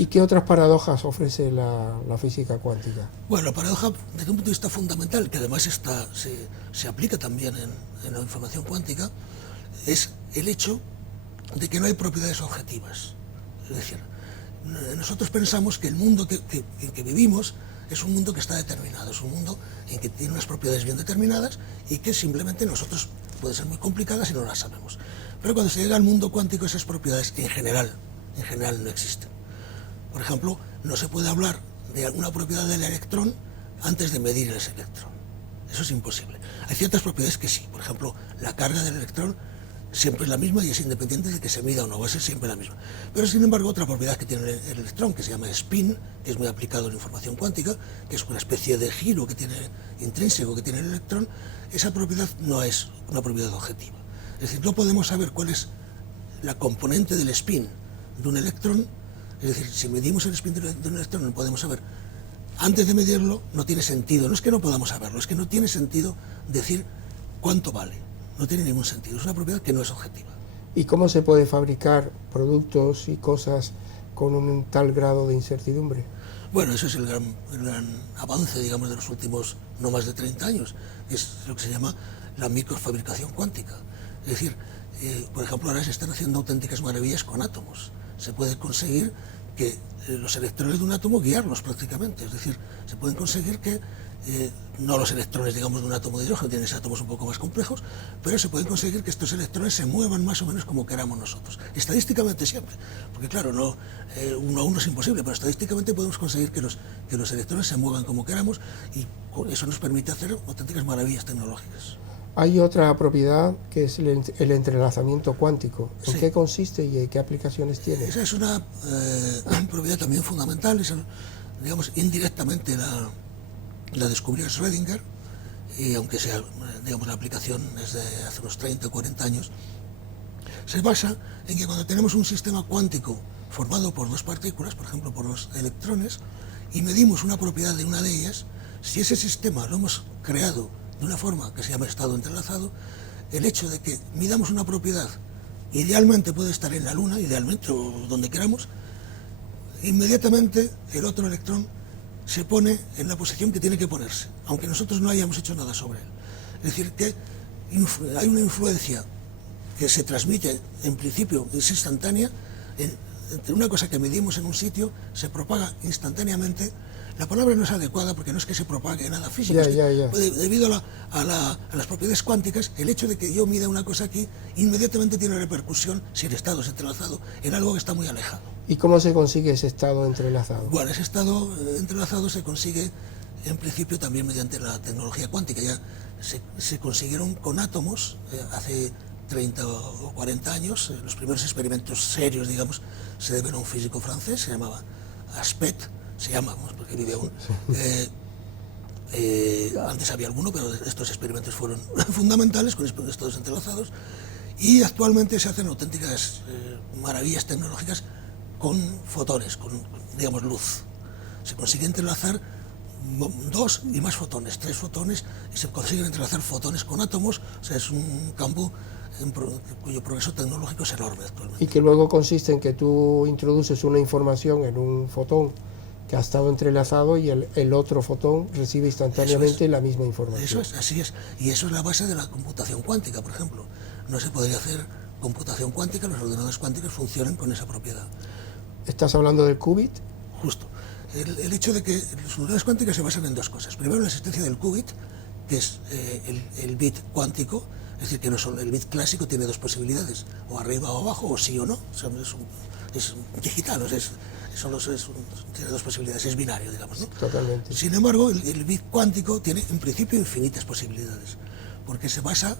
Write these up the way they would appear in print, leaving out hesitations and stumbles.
¿Y qué otras paradojas ofrece la física cuántica? Bueno, la paradoja, desde un punto de vista fundamental, que además se aplica también en la información cuántica, es el hecho de que no hay propiedades objetivas. Es decir, nosotros pensamos que el mundo en que vivimos es un mundo que está determinado, es un mundo en que tiene unas propiedades bien determinadas y que simplemente nosotros pueden ser muy complicadas y no las sabemos. Pero cuando se llega al mundo cuántico, esas propiedades en general no existen. Por ejemplo, no se puede hablar de alguna propiedad del electrón antes de medir ese electrón. Eso es imposible. Hay ciertas propiedades que sí. Por ejemplo, la carga del electrón siempre es la misma y es independiente de que se mida o no, va a ser siempre la misma. Pero sin embargo, otra propiedad que tiene el electrón, que se llama spin, que es muy aplicado en información cuántica, que es una especie de giro que tiene intrínseco que tiene el electrón, esa propiedad no es una propiedad objetiva. Es decir, no podemos saber cuál es la componente del spin de un electrón. Es decir, si medimos el spin de un electrón no podemos saber. Antes de medirlo no tiene sentido, no es que no podamos saberlo, es que no tiene sentido decir cuánto vale. No tiene ningún sentido, es una propiedad que no es objetiva. ¿Y cómo se puede fabricar productos y cosas con un tal grado de incertidumbre? Bueno, eso es el gran avance, digamos, de los últimos no más de 30 años, es lo que se llama la microfabricación cuántica. Es decir, por ejemplo, ahora se están haciendo auténticas maravillas con átomos. Se puede conseguir que los electrones de un átomo guiarlos prácticamente, es decir, se pueden conseguir que no los electrones, digamos, de un átomo de hidrógeno, tienen átomos un poco más complejos, pero se pueden conseguir que estos electrones se muevan más o menos como queramos nosotros, estadísticamente siempre, porque claro, no, uno a uno es imposible, pero estadísticamente podemos conseguir que los electrones se muevan como queramos y eso nos permite hacer auténticas maravillas tecnológicas. Hay otra propiedad que es el entrelazamiento cuántico. ¿En Sí. qué consiste y qué aplicaciones tiene? Esa es una propiedad también fundamental, es, digamos, indirectamente la descubrió Schrödinger, y aunque sea, digamos, la aplicación es de hace unos 30 o 40 años, se basa en que cuando tenemos un sistema cuántico formado por dos partículas, por ejemplo por los electrones, y medimos una propiedad de una de ellas, si ese sistema lo hemos creado de una forma que se llama estado entrelazado, el hecho de que midamos una propiedad, idealmente puede estar en la Luna, idealmente o donde queramos, inmediatamente el otro electrón se pone en la posición que tiene que ponerse, aunque nosotros no hayamos hecho nada sobre él. Es decir, que hay una influencia que se transmite, en principio es instantánea, entre una cosa que medimos en un sitio, se propaga instantáneamente. La palabra no es adecuada porque no es que se propague nada físico, debido a las propiedades cuánticas, el hecho de que yo mida una cosa aquí, inmediatamente tiene repercusión, si el estado es entrelazado, en algo que está muy alejado. ¿Y cómo se consigue ese estado entrelazado? Bueno, ese estado entrelazado se consigue en principio también mediante la tecnología cuántica. Ya se consiguieron con átomos hace 30 o 40 años. Los primeros experimentos serios, digamos, se deben a un físico francés, se llamaba Aspet, se llama, porque vive aún. Antes había alguno, pero estos experimentos fueron fundamentales con estados entrelazados, y actualmente se hacen auténticas maravillas tecnológicas con fotones, con, digamos, luz. Se consigue entrelazar 2 y más fotones, 3 fotones, y se consiguen entrelazar fotones con átomos. O sea, es un campo cuyo progreso tecnológico es enorme actualmente. Y que luego consiste en que tú introduces una información en un fotón que ha estado entrelazado y el otro fotón recibe instantáneamente la misma información. Eso es, así es. Y eso es la base de la computación cuántica, por ejemplo. No se podría hacer computación cuántica, los ordenadores cuánticos funcionan con esa propiedad. ¿Estás hablando del qubit? Justo. El hecho de que los ordenadores cuánticos se basan en dos cosas. Primero, la existencia del qubit, que es el bit cuántico, es decir, que no solo el bit clásico tiene dos posibilidades, o arriba o abajo, o sí o no. O sea, es digital, o sea, tiene dos posibilidades, es binario, digamos, ¿no? Totalmente. Sin embargo, el bit cuántico tiene en principio infinitas posibilidades, porque se basa,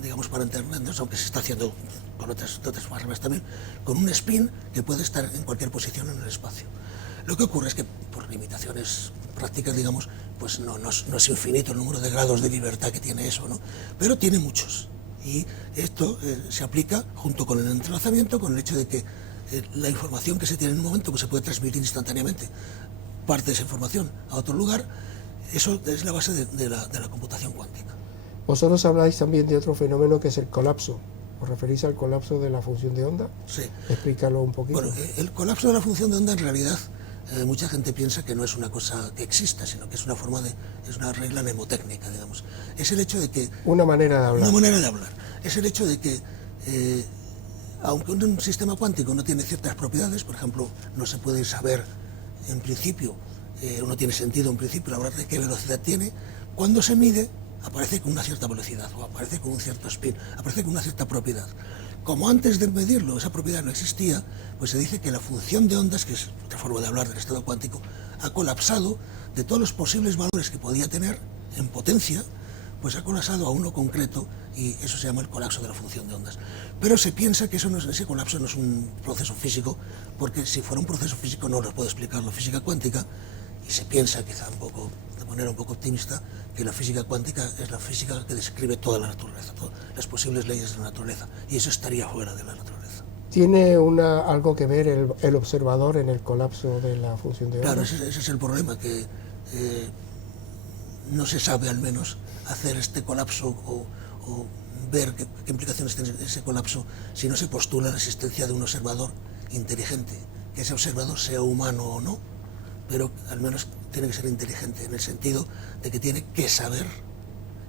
digamos, para entendernos, aunque se está haciendo con otras formas también, con un spin que puede estar en cualquier posición en el espacio. Lo que ocurre es que por limitaciones prácticas, digamos, pues no es infinito el número de grados de libertad que tiene eso, ¿no? Pero tiene muchos. Y esto se aplica junto con el entrelazamiento, con el hecho de que la información que se tiene en un momento pues se puede transmitir instantáneamente parte de esa información a otro lugar. Eso es la base de la computación cuántica. Vosotros habláis también de otro fenómeno que es el colapso. ¿Os referís al colapso de la función de onda? Sí. Explícalo un poquito. Bueno, el colapso de la función de onda en realidad mucha gente piensa que no es una cosa que exista, sino que es una forma es una regla mnemotécnica, digamos. Es el hecho de que... Una manera de hablar. Una manera de hablar. Es el hecho de que, aunque un sistema cuántico no tiene ciertas propiedades, por ejemplo, no se puede saber en principio, o no tiene sentido en principio hablar de qué velocidad tiene, cuando se mide aparece con una cierta velocidad, o aparece con un cierto spin, aparece con una cierta propiedad. Como antes de medirlo esa propiedad no existía, pues se dice que la función de ondas, que es otra forma de hablar del estado cuántico, ha colapsado de todos los posibles valores que podía tener en potencia, pues ha colapsado a uno concreto, y eso se llama el colapso de la función de ondas. Pero se piensa que ese colapso no es un proceso físico, porque si fuera un proceso físico no lo puede explicar la física cuántica, y se piensa, quizá un poco, de manera un poco optimista, que la física cuántica es la física que describe toda la naturaleza, todas las posibles leyes de la naturaleza, y eso estaría fuera de la naturaleza. ¿Tiene algo que ver el observador en el colapso de la función de onda? Claro, ese es el problema, que no se sabe al menos hacer este colapso o ver qué implicaciones tiene ese colapso si no se postula la existencia de un observador inteligente, que ese observador sea humano o no, pero al menos tiene que ser inteligente, en el sentido de que tiene que saber,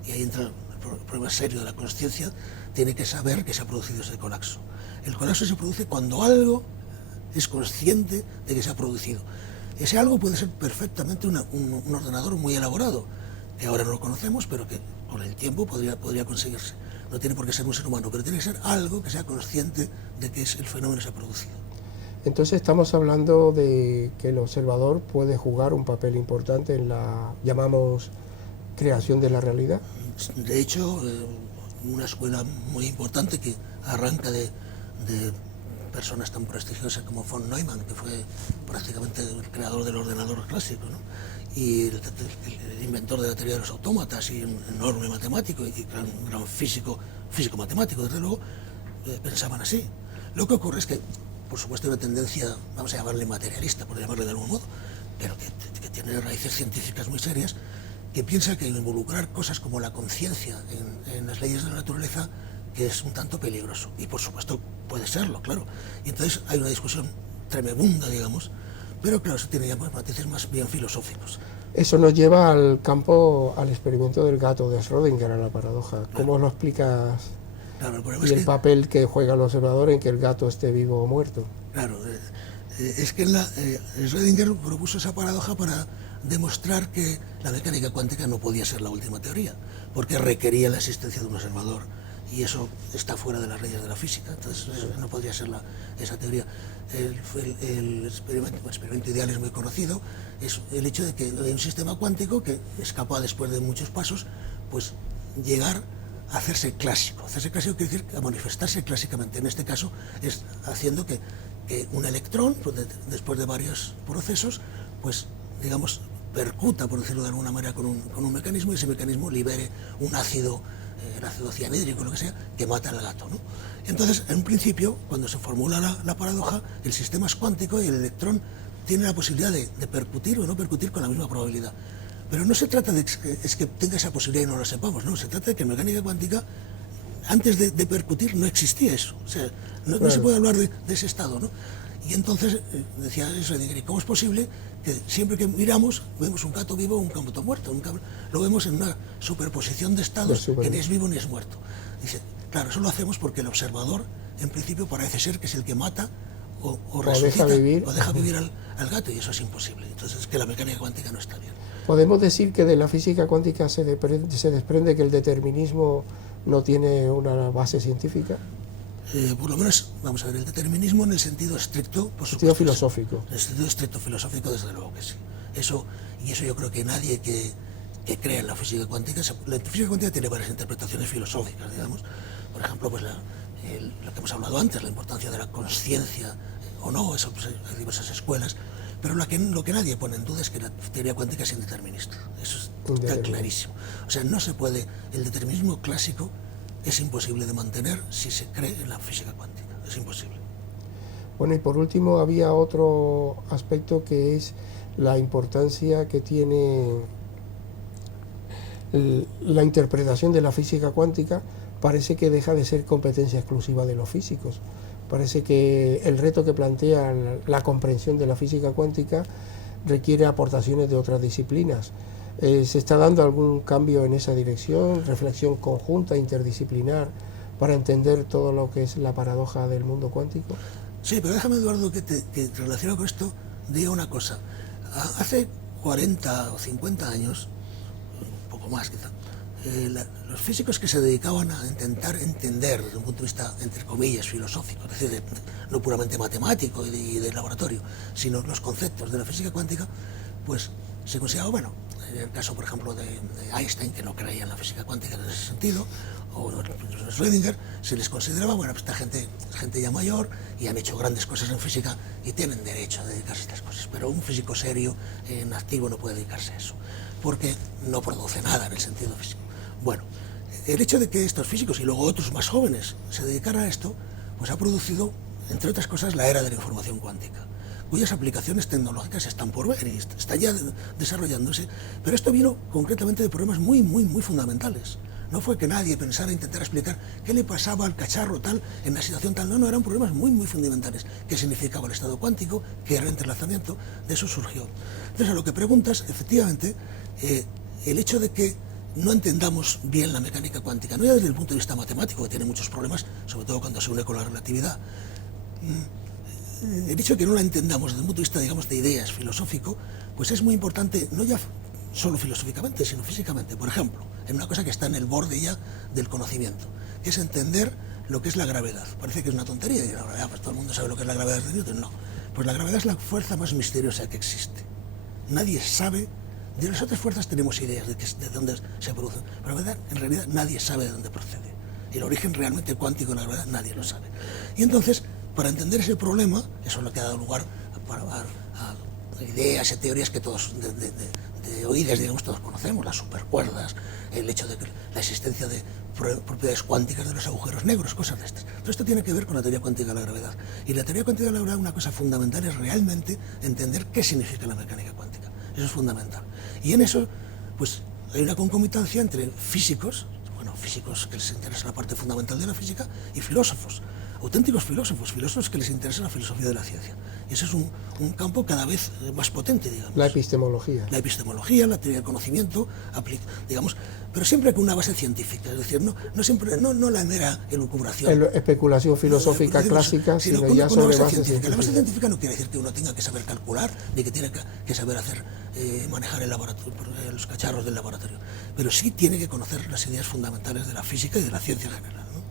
y ahí entra el problema serio de la consciencia, tiene que saber que se ha producido ese colapso. El colapso se produce cuando algo es consciente de que se ha producido. Ese algo puede ser perfectamente un ordenador muy elaborado, que ahora no lo conocemos, pero que con el tiempo podría conseguirse. No tiene por qué ser un ser humano, pero tiene que ser algo que sea consciente de que el fenómeno se ha producido. Entonces estamos hablando de que el observador puede jugar un papel importante en la, llamamos, creación de la realidad. De hecho, una escuela muy importante que arranca de personas tan prestigiosas como von Neumann, que fue prácticamente el creador del ordenador clásico, ¿no? Y el inventor de la teoría de los autómatas, y un enorme matemático y gran físico-matemático, desde luego, pensaban así. Lo que ocurre es que, por supuesto, hay una tendencia, vamos a llamarle materialista, por llamarle de algún modo, pero que tiene raíces científicas muy serias, que piensa que involucrar cosas como la conciencia en las leyes de la naturaleza, que es un tanto peligroso. Y por supuesto puede serlo, claro. Y entonces hay una discusión tremenda, digamos, pero claro, eso tiene ya matices más bien filosóficos. Eso nos lleva al campo, al experimento del gato de Schrödinger, a la paradoja. ¿Cómo lo explicas? Claro, el problema Y el papel que juega el observador en que el gato esté vivo o muerto. Claro, es que Schrödinger propuso esa paradoja para demostrar que la mecánica cuántica no podía ser la última teoría, porque requería la existencia de un observador, y eso está fuera de las leyes de la física, entonces no podría ser esa teoría. El experimento ideal es muy conocido, es el hecho de que hay un sistema cuántico que es capaz, después de muchos pasos, pues llegar a hacerse clásico. Hacerse clásico quiere decir a manifestarse clásicamente. En este caso es haciendo que un electrón, pues después de varios procesos, pues digamos, percuta, por decirlo de alguna manera, con un mecanismo, y ese mecanismo libere un ácido, el ácido cianhídrico, lo que sea, que mata al gato, ¿no? Entonces, en un principio, cuando se formula la paradoja, el sistema es cuántico y el electrón tiene la posibilidad de percutir o no percutir con la misma probabilidad. Pero no se trata de que tenga esa posibilidad y no lo sepamos, no, se trata de que en mecánica cuántica, antes de percutir, no existía eso. O sea, no se puede hablar de ese estado, ¿no? Y entonces decía eso, ¿cómo es posible que siempre que miramos vemos un gato vivo o un gato muerto? Lo vemos en una superposición de estados que ni es vivo ni es muerto. Dice, claro, eso lo hacemos porque el observador, en principio, parece ser que es el que mata o resucita, o deja vivir al gato, y eso es imposible. Entonces es que la mecánica cuántica no está bien. ¿Podemos decir que de la física cuántica se desprende que el determinismo no tiene una base científica? Por lo menos, vamos a ver, el determinismo en el sentido estricto, por supuesto. Sentido filosófico. En el sentido estricto filosófico, desde luego que sí. Eso yo creo que nadie que crea en la física cuántica, la física cuántica tiene varias interpretaciones filosóficas, digamos. Por ejemplo, pues lo que hemos hablado antes, la importancia de la consciencia o no, eso, pues, hay diversas escuelas, pero lo que nadie pone en duda es que la teoría cuántica es indeterminista. Eso está clarísimo. O sea, no se puede, el determinismo clásico es imposible de mantener si se cree en la física cuántica, es imposible. Bueno, y por último había otro aspecto, que es la importancia que tiene la interpretación de la física cuántica parece que deja de ser competencia exclusiva de los físicos. Parece que el reto que plantea la comprensión de la física cuántica requiere aportaciones de otras disciplinas. ¿Se está dando algún cambio en esa dirección, reflexión conjunta, interdisciplinar, para entender todo lo que es la paradoja del mundo cuántico? Sí, pero déjame, Eduardo, que relacionado con esto diga una cosa. Hace 40 o 50 años, un poco más quizá, los físicos que se dedicaban a intentar entender desde un punto de vista, entre comillas, filosófico, es decir, no puramente matemático y de laboratorio, sino los conceptos de la física cuántica, pues se consideraba, bueno, en el caso, por ejemplo, de Einstein, que no creía en la física cuántica en ese sentido, o Schrödinger, se les consideraba, bueno, pues esta gente ya mayor y han hecho grandes cosas en física y tienen derecho a dedicarse a estas cosas, pero un físico serio, en activo, no puede dedicarse a eso, porque no produce nada en el sentido físico. Bueno, el hecho de que estos físicos y luego otros más jóvenes se dedicaran a esto, pues ha producido, entre otras cosas, la era de la información cuántica, cuyas aplicaciones tecnológicas están por ver y están ya desarrollándose, pero esto vino concretamente de problemas muy fundamentales. No fue que nadie pensara intentar explicar qué le pasaba al cacharro tal en la situación tal, no, eran problemas muy fundamentales. ¿Qué significaba el estado cuántico? ¿Qué era el entrelazamiento? De eso surgió. Entonces, a lo que preguntas, efectivamente, el hecho de que no entendamos bien la mecánica cuántica, no ya desde el punto de vista matemático, que tiene muchos problemas, sobre todo cuando se une con la relatividad, el hecho de que no la entendamos desde el punto de vista, digamos, de ideas, filosófico, pues es muy importante, no ya solo filosóficamente, sino físicamente. Por ejemplo, en una cosa que está en el borde ya del conocimiento, que es entender lo que es la gravedad. Parece que es una tontería, y la gravedad, pues todo el mundo sabe lo que es la gravedad de Newton. No, pues la gravedad es la fuerza más misteriosa que existe. Nadie sabe. De las otras fuerzas tenemos ideas de dónde se producen, pero en realidad nadie sabe de dónde procede. El origen realmente cuántico de la gravedad nadie lo sabe. Y entonces, para entender ese problema, eso es lo que ha dado lugar a ideas y teorías que todos, de oídas, digamos, todos conocemos, las supercuerdas, el hecho de que la existencia de propiedades cuánticas de los agujeros negros, cosas de estas. Todo esto tiene que ver con la teoría cuántica de la gravedad. Y la teoría cuántica de la gravedad, una cosa fundamental es realmente entender qué significa la mecánica cuántica. Eso es fundamental. Y en eso, pues, hay una concomitancia entre físicos, bueno, físicos que les interesa la parte fundamental de la física, y filósofos, auténticos filósofos que les interesa la filosofía de la ciencia. Y eso es un campo cada vez más potente, digamos. La epistemología. La epistemología, la teoría del conocimiento, digamos, pero siempre con una base científica, es decir, no la mera elucubración. Especulación filosófica clásica, sino ya sobre base científica. La base científica no quiere decir que uno tenga que saber calcular, ni que tiene que saber manejar el laboratorio, los cacharros del laboratorio, pero sí tiene que conocer las ideas fundamentales de la física y de la ciencia en general, ¿no?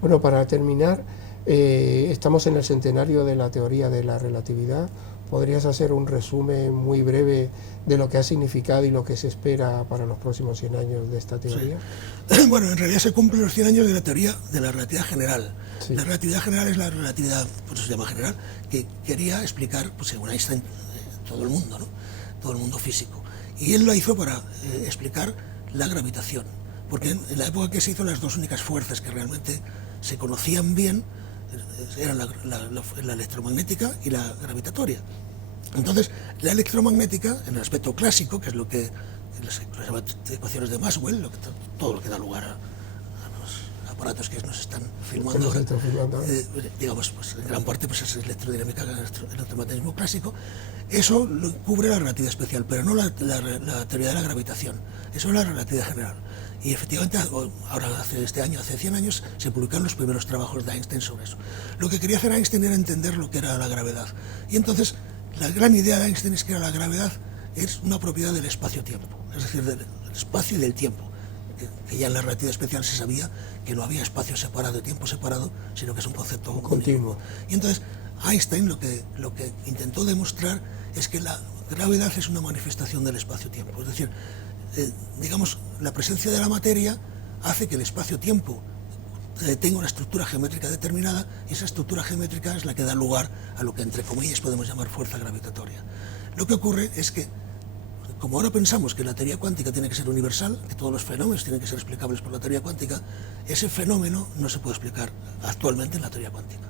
Bueno, para terminar, estamos en el centenario de la teoría de la relatividad. ¿Podrías hacer un resumen muy breve de lo que ha significado y lo que se espera para los próximos 100 años de esta teoría? Sí. Bueno, en realidad se cumplen los 100 años de la teoría de la relatividad general. Sí. La relatividad general es la relatividad, pues se llama general, que quería explicar, pues según Einstein, todo el mundo, ¿no? Todo el mundo físico. Y él lo hizo para explicar la gravitación, porque en la época que se hizo, las dos únicas fuerzas que realmente se conocían bien eran la electromagnética y la gravitatoria. Entonces, la electromagnética, en el aspecto clásico, que es lo que las ecuaciones de Maxwell, todo lo que da lugar a los aparatos que nos están filmando, digamos, pues en gran parte pues es electrodinámica, el electromagnetismo clásico. Eso lo cubre la relatividad especial, pero no la teoría de la gravitación. Eso es la relatividad general. Y efectivamente, ahora hace 100 años, se publicaron los primeros trabajos de Einstein sobre eso. Lo que quería hacer Einstein era entender lo que era la gravedad. Y entonces, la gran idea de Einstein es que la gravedad es una propiedad del espacio-tiempo, es decir, del espacio y del tiempo. Que ya en la relatividad especial se sabía que no había espacio separado y tiempo separado, sino que es un concepto continuo. Y entonces, Einstein lo que intentó demostrar es que la gravedad es una manifestación del espacio-tiempo. Es decir, digamos, la presencia de la materia hace que el espacio-tiempo tenga una estructura geométrica determinada, y esa estructura geométrica es la que da lugar a lo que entre comillas podemos llamar fuerza gravitatoria. Lo que ocurre es que, como ahora pensamos que la teoría cuántica tiene que ser universal, que todos los fenómenos tienen que ser explicables por la teoría cuántica, ese fenómeno no se puede explicar actualmente en la teoría cuántica.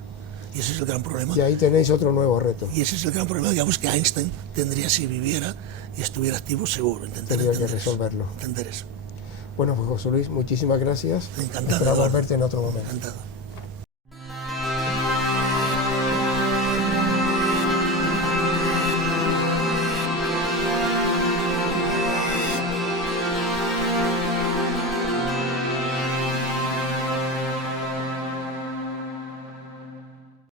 Y ese es el gran problema. Y ahí tenéis otro nuevo reto. Y ese es el gran problema, digamos, que Einstein tendría, si viviera y estuviera activo, seguro, tendría que resolverlo. Entender eso. Bueno, pues José Luis, muchísimas gracias. Encantado. Esperamos verte en otro momento. Encantado.